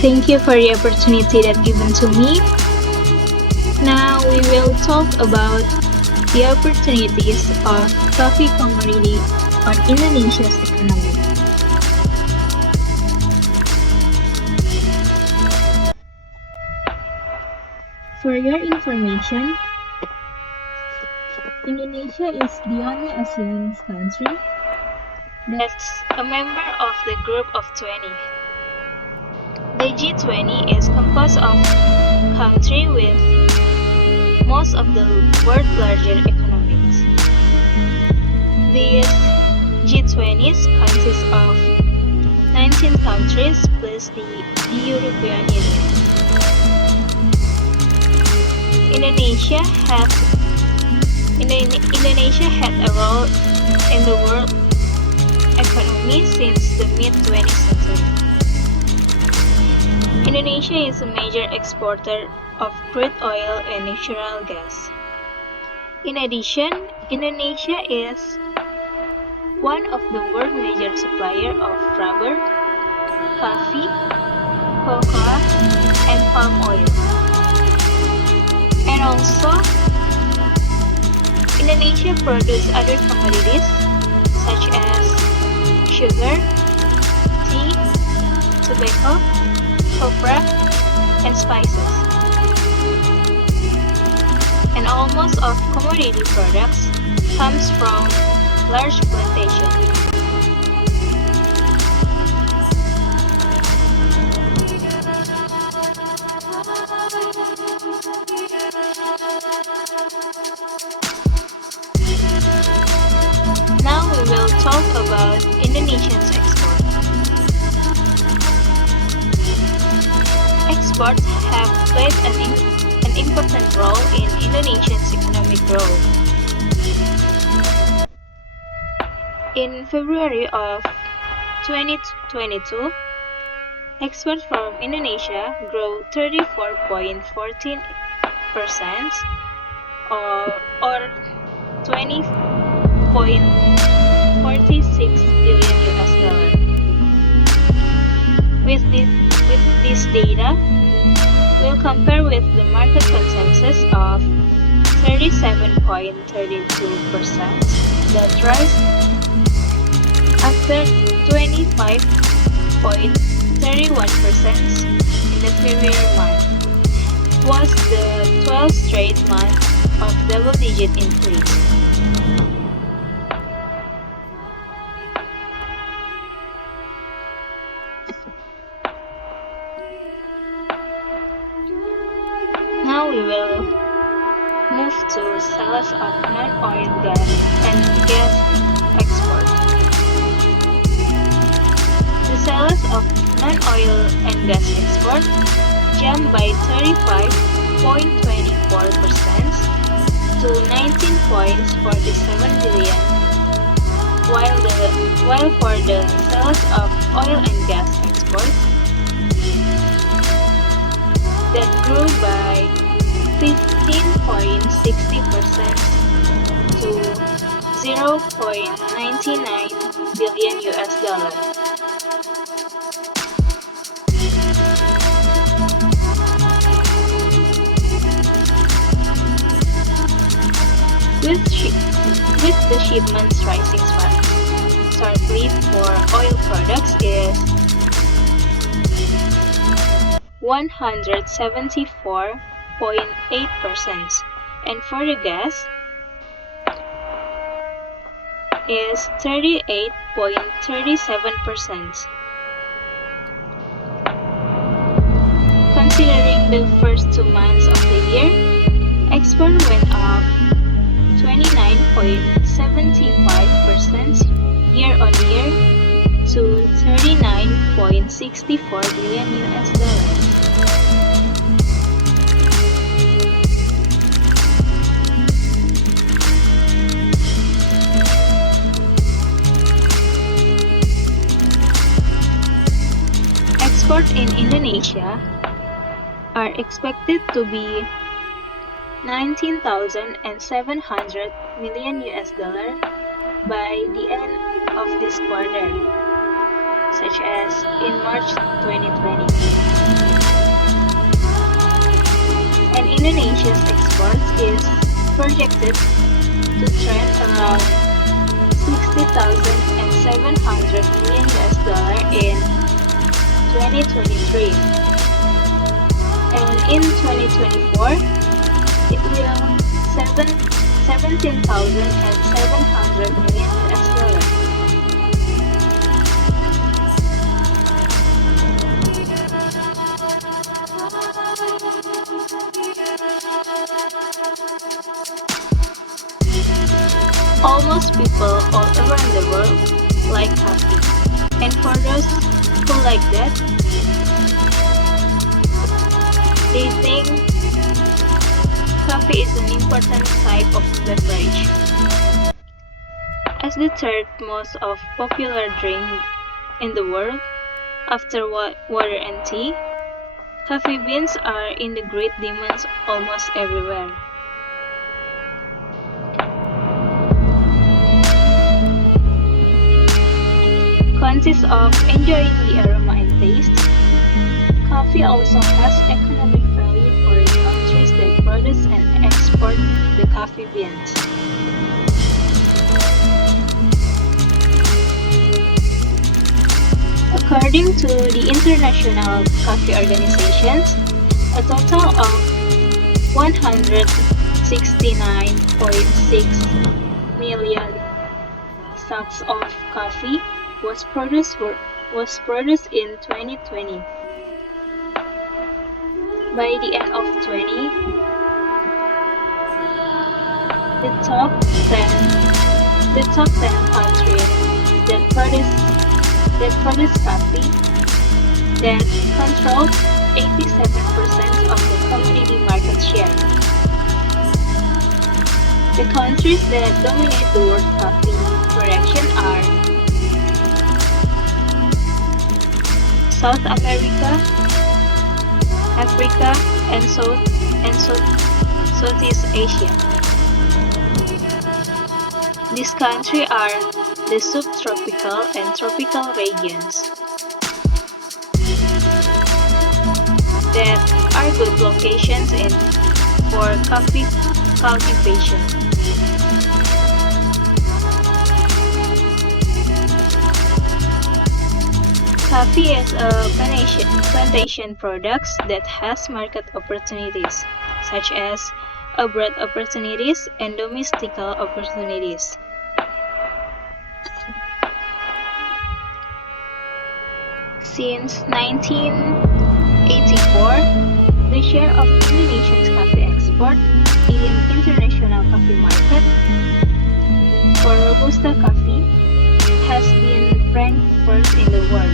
Thank you for the opportunity that given to me. Now we will talk about the opportunities of coffee commodity on Indonesia's economy. For your information, Indonesia is the only ASEAN country that's a member of the Group of 20. The G20 is composed of countries with most of the world's larger economies. These G20s consist of 19 countries plus the European Union. Indonesia had a role in the world economy since the mid-20th century. Indonesia is a major exporter of crude oil and natural gas. In addition, Indonesia is one of the world's major suppliers of rubber, coffee, cocoa, and palm oil. And also, Indonesia produces other commodities such as sugar, tea, tobacco, copra, and spices. And almost all commodity products comes from large plantations. Now we will talk about Indonesia's export. Exports have played an important role in Indonesia's economic growth. In February of 2022, exports from Indonesia grew 34.14% or 20.46 billion US dollar. With this data, we'll compare with the market consensus of 37.32% that rise after 25.31% in the previous month. It was the 12th straight month of double-digit increase. Now we will move to sales of non-oil gas and gas export. The sales of non-oil and gas export jumped by 35.24% to 19.47 billion, while for the sales of oil and gas exports that grew by 15.60% to 0.99 billion US dollar. With the shipments rising sharply for oil products is 174.8%, and for the gas is 38.37%. Considering the first 2 months of the year, export went up 29.75% year-on-year to 39.64 billion US dollars. Export in Indonesia are expected to be 19,700 million US dollar by the end of this quarter, such as in March 2020. Indonesia's exports is projected to trend around 60,700 million US dollar in 2023. And in 2024, it will 17,700 million US dollar. Almost people all around the world like coffee, and for those who like that, they think coffee is an important type of beverage. As the third most of popular drink in the world, after water and tea, coffee beans are in the great demands almost everywhere. Consists of enjoying the aroma and taste. Coffee also has economic value for the countries that produce and export the coffee beans. According to the International Coffee Organizations, a total of 169.6 million sacks of coffee was produced in 2020. By the end of 2020, the top 10 countries that produce coffee that controlled 87% of the commodity market share. The countries that dominate the world coffee production are South America, Africa, and Southeast Asia. These countries are the subtropical and tropical regions that are good locations for coffee cultivation. Coffee is a plantation products that has market opportunities, such as abroad opportunities and domestical opportunities. Since 1984, the share of Indonesia's coffee export in international coffee market for Robusta coffee has been ranked first in the world.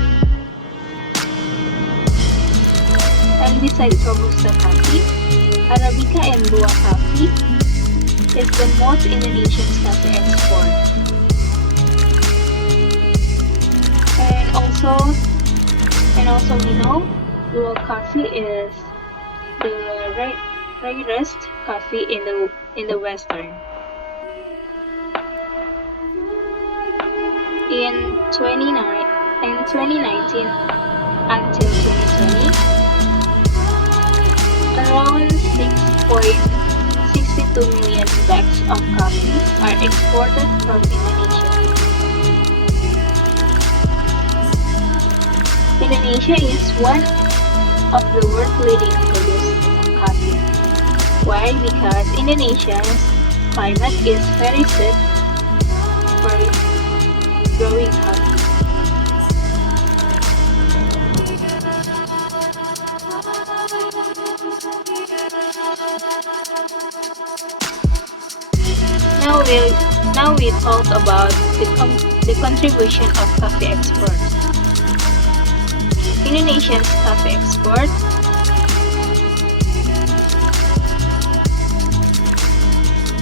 And besides Robusta coffee, Arabica and Bahwa coffee is the most Indonesian's coffee export. And also we know Bahwa coffee is the rarest coffee in the Western. In 2019 until 2020, around 6.62 million bags of coffee are exported from Indonesia. Indonesia is one of the world's leading producers of coffee. Why? Because Indonesia's climate is very good for growing coffee. Now we talk about the contribution of coffee export. Indonesia's coffee export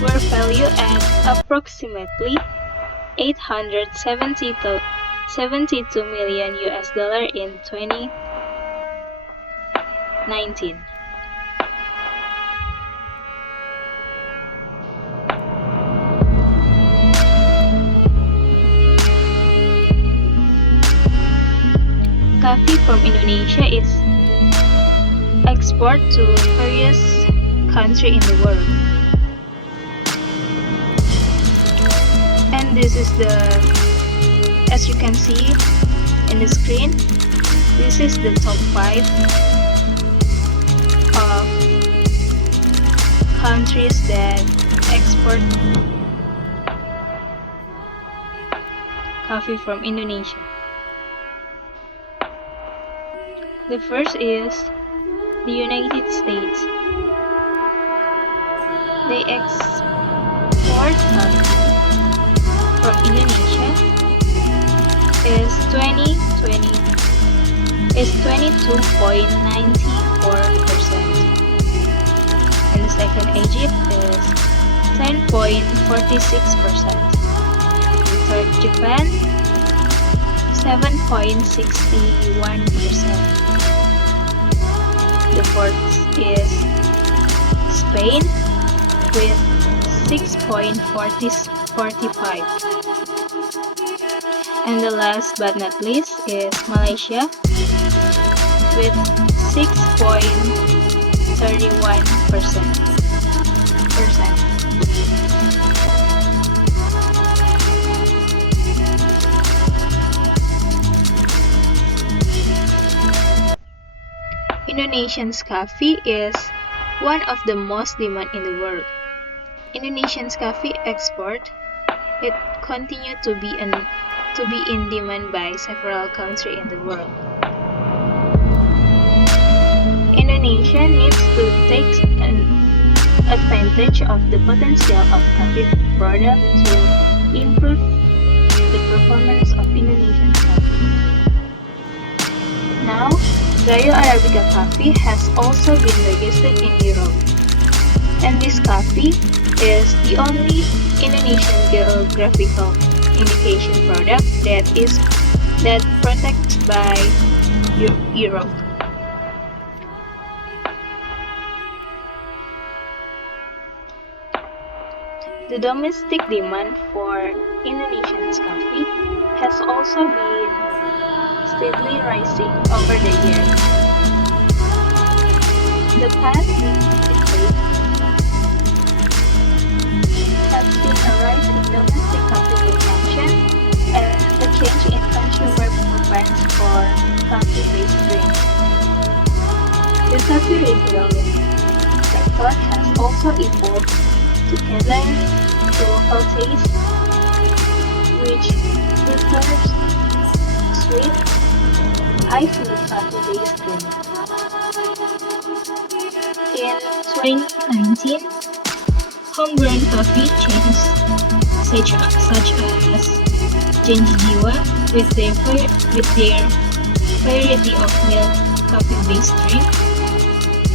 were valued at approximately 872 million US dollar in 2019. Coffee from Indonesia is exported to various country in the world. And this is as you can see in the screen, this is the top 5 of countries that export coffee from Indonesia. The first is the United States. They export coffee from Indonesia is 22.94%. And the second, Egypt, is 10.46%. The third, Japan, 7.61%. The fourth is Spain with 6.45%. And the last but not least is Malaysia with 6.31%. Indonesian's coffee is one of the most demanded in the world. Indonesian's coffee export, it continued to be in demand by several countries in the world. Indonesia needs to take advantage of the potential of coffee product to improve the performance of Indonesian coffee. Now, Gallo Arabica coffee has also been registered in Europe, and this coffee is the only Indonesian geographical indication product that protected by Europe. The domestic demand for Indonesian's coffee has also been steadily rising over the years. The past decade has seen a rise in domestic coffee consumption and a change in consumer preference for coffee-based drinks. The coffee retailing sector has also evolved to cater to local taste, which prefers sweet, high-fruit coffee-based drinks. In 2019, homegrown coffee chains such as Jiwa with their variety of milk coffee-based drink,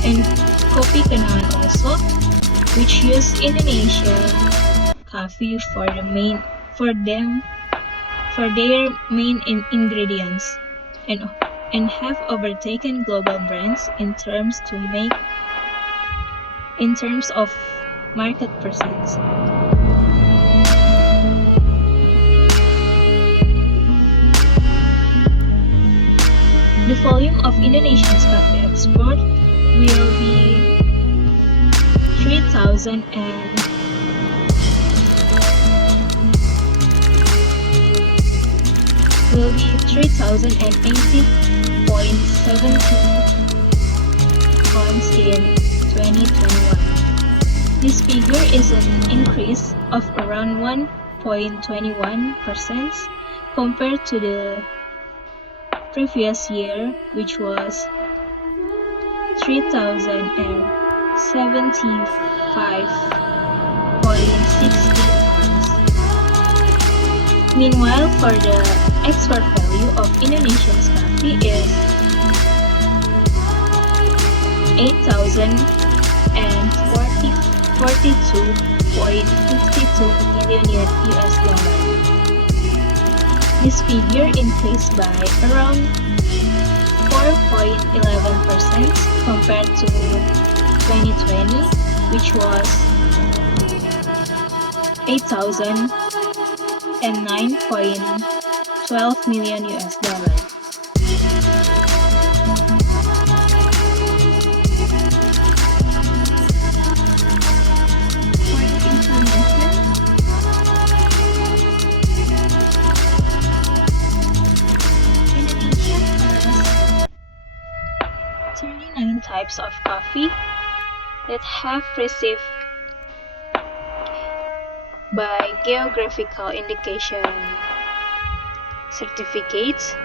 and Kopi also, which use Indonesia coffee for their main ingredients, and have overtaken global brands in terms of market presence. The volume of Indonesia's coffee export will be 3,080.70 tons in 2021. This figure is an increase of around 1.21% compared to the previous year, which was 3,075.60 tons. Meanwhile, for the export value of Indonesia's coffee is 8,042.52 million US dollars. This figure increased by around 4.11% compared to 2020, which was 8,009.12 million US dollars. types of coffee that have received by geographical indication certificates.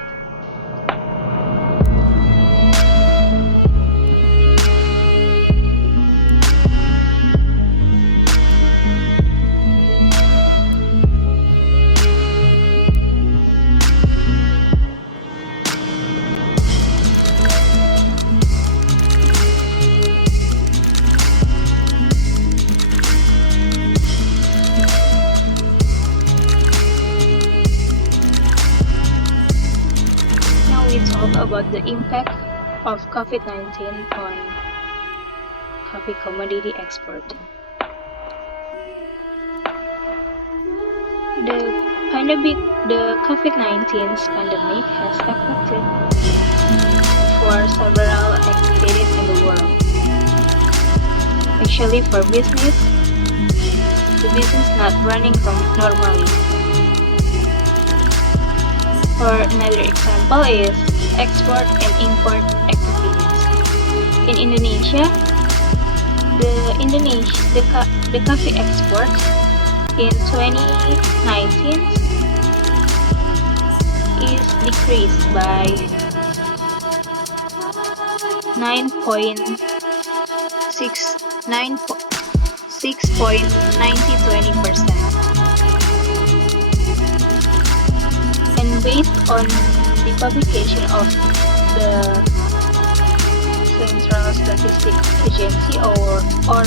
We talk about the impact of COVID-19 on coffee commodity export. The COVID-19 pandemic has affected for several activities in the world. Actually, for business, the business not running normally. For another example is export and import activities. In Indonesia, the coffee export in 2019 is decreased by 6.9020%. Based on the publication of the Central Statistics Agency or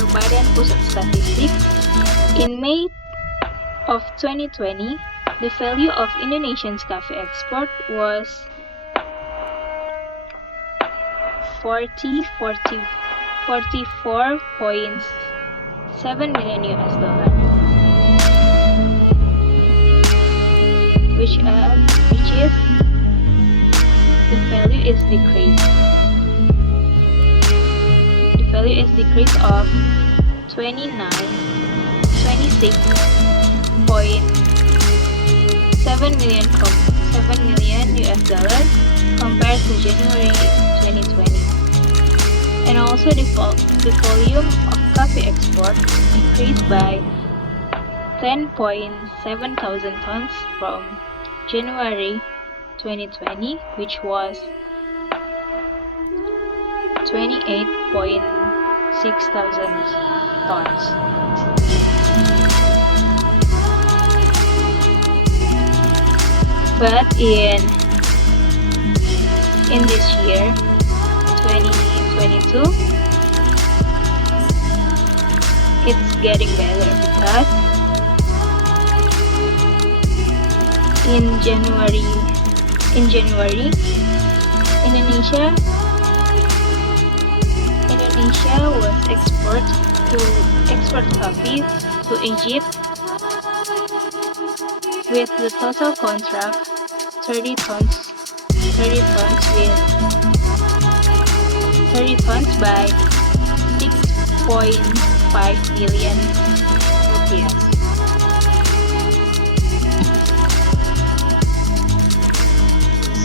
Badan Pusat Statistik, in May of 2020, the value of Indonesian's coffee export was 44.7 million US dollar, which is the value is decreased. The value is decreased of 26.7 million US dollar compared to January 2020. And also the volume of coffee export increased by 10.7 thousand tons from January 2020, which was 28.6 thousand tons. But in this year, 2022, it's getting better because in January, Indonesia was export coffee to Egypt with the total contract 30 tons by 6.5 billion rupiah.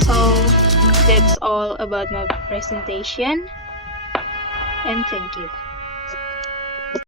So that's all about my presentation, and thank you.